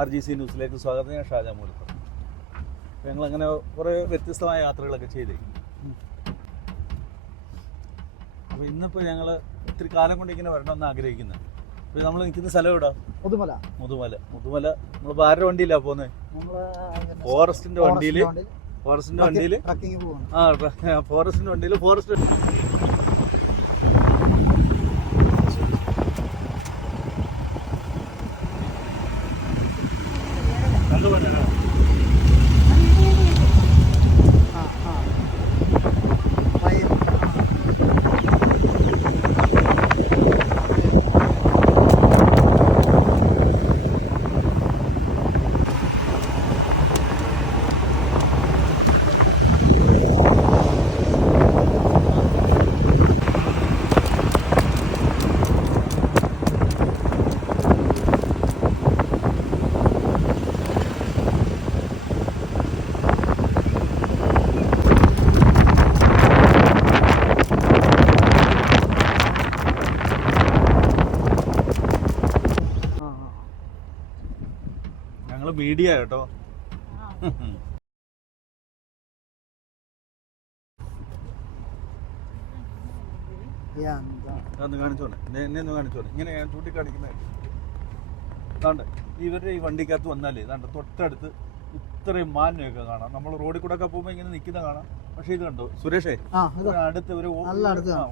R G C ന്യൂസിലേക്ക് സ്വാഗതം. ഞാൻ ഷാജാ മൂലത്ത് ഞങ്ങൾ അങ്ങനെ കുറേ വ്യത്യസ്തമായ യാത്രകളൊക്കെ ചെയ്തേ. അപ്പോൾ ഇന്നിപ്പോൾ ഞങ്ങൾ ഇത്തിരി കാലം കൊണ്ട് ഇങ്ങനെ വരണമെന്ന് ആഗ്രഹിക്കുന്നത് അപ്പോൾ നമ്മൾ നിൽക്കുന്ന സ്ഥലം എവിടാ? മുതുമല. മുതുമല. മുതുമല നമ്മളിപ്പോൾ ആരുടെ വണ്ടിയിലാണ് പോകുന്നത് ഫോറസ്റ്റിന്റെ ഫോറസ്റ്റിന്റെ വണ്ടിയിൽ ഫോറസ്റ്റിന്റെ വണ്ടിയിൽ ആ ഫോറസ്റ്റിന്റെ വണ്ടിയിൽ ഫോറസ്റ്റ് ആ ആ മയിൽ ആ ആ ഞങ്ങൾ മീഡിയ കേട്ടോ. ഈ എന്താ അതൊന്ന് കാണിച്ചോളെ. എന്നെ എന്നെ ഒന്ന് കാണിച്ചോളെ. ഇങ്ങനെ ഞാൻ ഇവരുടെ ഈ വണ്ടിക്കകത്ത് വന്നാലേ ഇതാണ്ട് തൊട്ടടുത്ത് ഇത്രയും മാന്യമൊക്കെ കാണാം. നമ്മൾ റോഡിൽ കൂടെ ഒക്കെ പോകുമ്പോൾ ഇങ്ങനെ നിൽക്കുന്ന കാണാം. പക്ഷെ ഇത് കണ്ടോ? സുരേഷേ അടുത്ത് ഒരു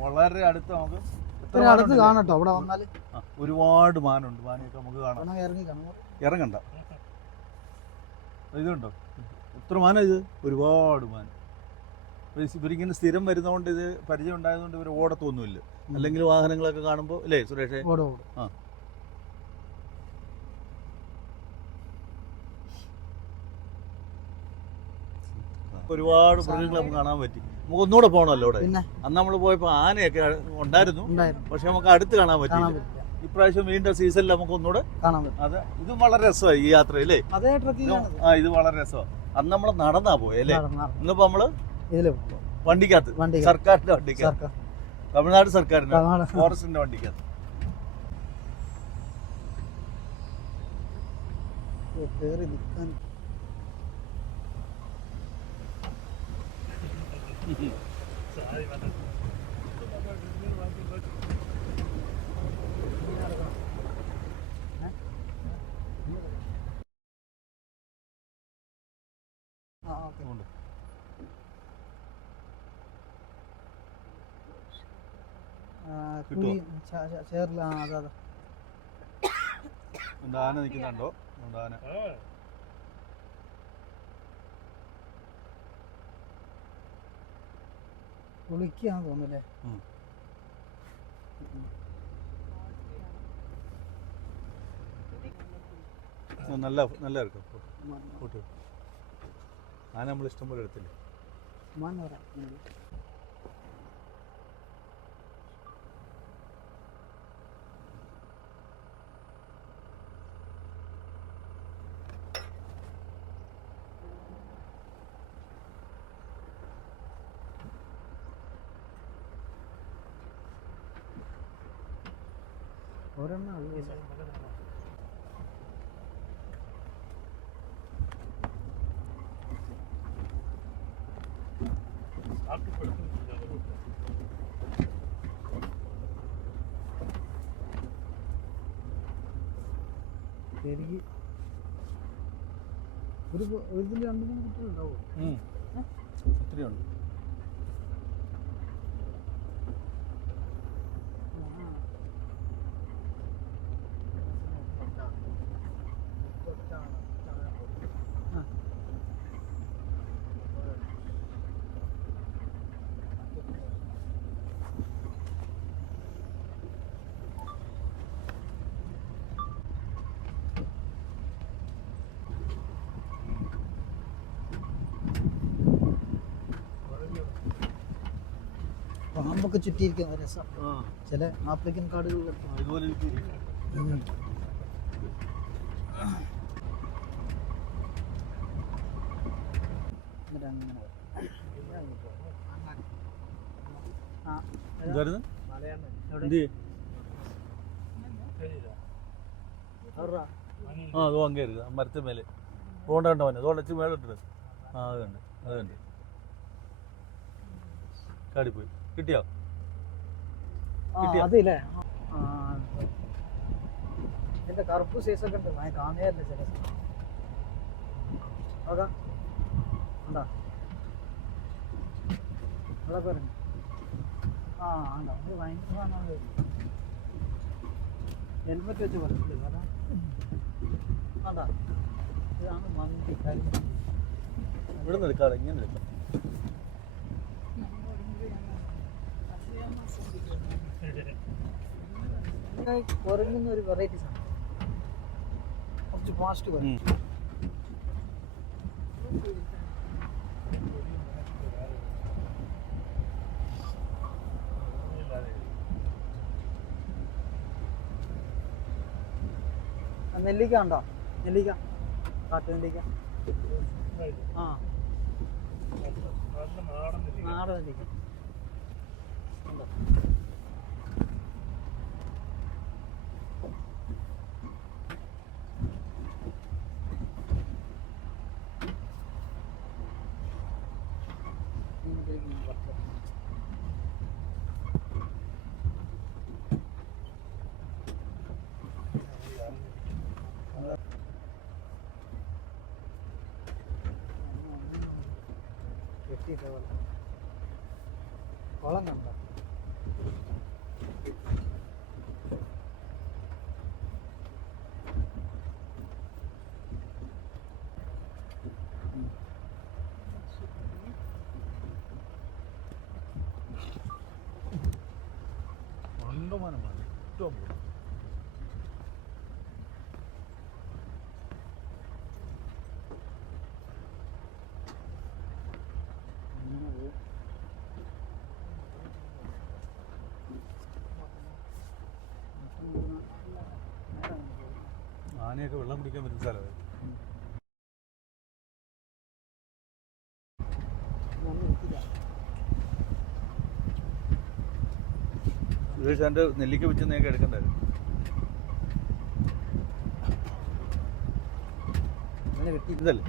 വളരെ അടുത്ത് നമുക്ക് അടുത്ത് കാണട്ടോ. അവിടെ ഒരുപാട് മാനുണ്ട്. മാനൊക്കെ നമുക്ക് കാണും. ഇറങ്ങണ്ട. ഇതുണ്ടോ? എത്ര മാന ഇത്? ഒരുപാട് മാന ഇവരിങ്ങനെ സ്ഥിരം വരുന്നതുകൊണ്ട് ഇത് പരിചയം ഉണ്ടായതുകൊണ്ട് ഇവർ ഓടത്തൊന്നുമില്ല. അല്ലെങ്കിൽ വാഹനങ്ങളൊക്കെ കാണുമ്പോൾ അല്ലേ സുരേഷ്? ആ. ഒരുപാട് മൃഗങ്ങൾ നമുക്ക് കാണാൻ പറ്റി. നമുക്ക് ഒന്നുകൂടെ പോകണമല്ലോ അവിടെ. അന്ന് നമ്മൾ പോയപ്പോൾ ആനയൊക്കെ ഉണ്ടായിരുന്നു. പക്ഷെ നമുക്ക് അടുത്ത് കാണാൻ പറ്റില്ല. ഇപ്രാവശ്യം വീണ്ടും സീസണിൽ നമുക്ക് ഒന്നുകൂടെ കാണാൻ പറ്റും. അത് ഇതും വളരെ രസമായി ഈ യാത്ര അല്ലേ അതേ ട്രക്കിംഗ് ആ ഇത് വളരെ രസമാണ്. അന്ന് നമ്മൾ നടന്നാ പോയല്ലേ അല്ലേ? ഇന്നിപ്പോ നമ്മൾ ഇതിൽ വണ്ടിക്കകത്ത് വണ്ടി സർക്കാരിന്റെ വണ്ടിക്കകത്ത്. തമിഴ്നാട് സർക്കാരിന്റെ. ഫോറസ്റ്റിന്റെ വണ്ടിക്കകത്ത്. കയറി നിൽക്കാൻ. ആ ഓക്കെ. ഉണ്ട്. കുഴി ആ അതെ അതെ. ഉണ്ട്, ആന നിൽക്കുന്നുണ്ടോ? ആന. കുളിക്കാന്ന് തോന്നുന്നല്ലേ? നല്ല നല്ല ഇറക്കം ഫോട്ടോ ആന നമ്മൾ ഇഷ്ടം പോലെ എടുത്തില്ലേ. ഒരെണ്ണം ശരിക്ക് ഒരു ഒരു ഇതിൽ രണ്ട് മൂന്ന് കുട്ടികളുണ്ടാവും. ഒത്തിരി ഉണ്ട് നമുക്ക് ചുറ്റിയിരിക്കുന്ന രസം. ചില ആഫ്രിക്കൻ കാടുകളിലൊക്കെ ആ അതോ അങ്ങേ മരത്തിന് മേലെ. തോണ്ടണ്ട വന്നെ. തോണ്ടച്ച് മേലെ ഇട്ടത് ആ അതുണ്ട് അതുണ്ട് കാടിപ്പോയി കിട്ടിയോ? അതില്ലേ? ഇതിന്റെ കറുപ്പ് സൈസ് ഒക്കെ ഉണ്ട്. ഞാൻ കാണുകയല്ല ചില നോക്കാം. ഉണ്ടോ അതൊക്കെ പറഞ്ഞു ആ ഉണ്ടോ അത് ഭയങ്കര ഹെൽമെറ്റ് വെച്ച് പറഞ്ഞില്ലേ അതാ. ആണ്ടാ ഇതാണ് മന്തി. കരിമന്തി ഇവിടെ നിന്ന് എടുക്കാതെ ഇങ്ങനെ എടുക്കാം. കുറങ്ങുന്ന ഒരു വെറൈറ്റി സാധനം. കുറച്ച് ഫാസ്റ്റ് ഉം. നെല്ലിക്ക ഉണ്ടോ? നെല്ലിക്ക. കാട്ടു നെല്ലിക്ക. ആ. നാടൻ നെല്ലിക്ക ഉണ്ടോ? ഇതിലേക്ക് ഞാൻ കുറച്ച് കെട്ടിയിട്ട പോലെ കുളം കണ്ടോ കണ്ടമാനമാണ് ഏറ്റവും കൂടുതൽ. ആനയൊക്കെ വെള്ളം കുടിക്കാൻ പറ്റുന്ന സ്ഥലമാണ് എന്റെ നെല്ലിക്ക വെച്ച് നിങ്ങൾക്ക് എടുക്കണ്ടായിരുന്നു ഇതല്ലേ.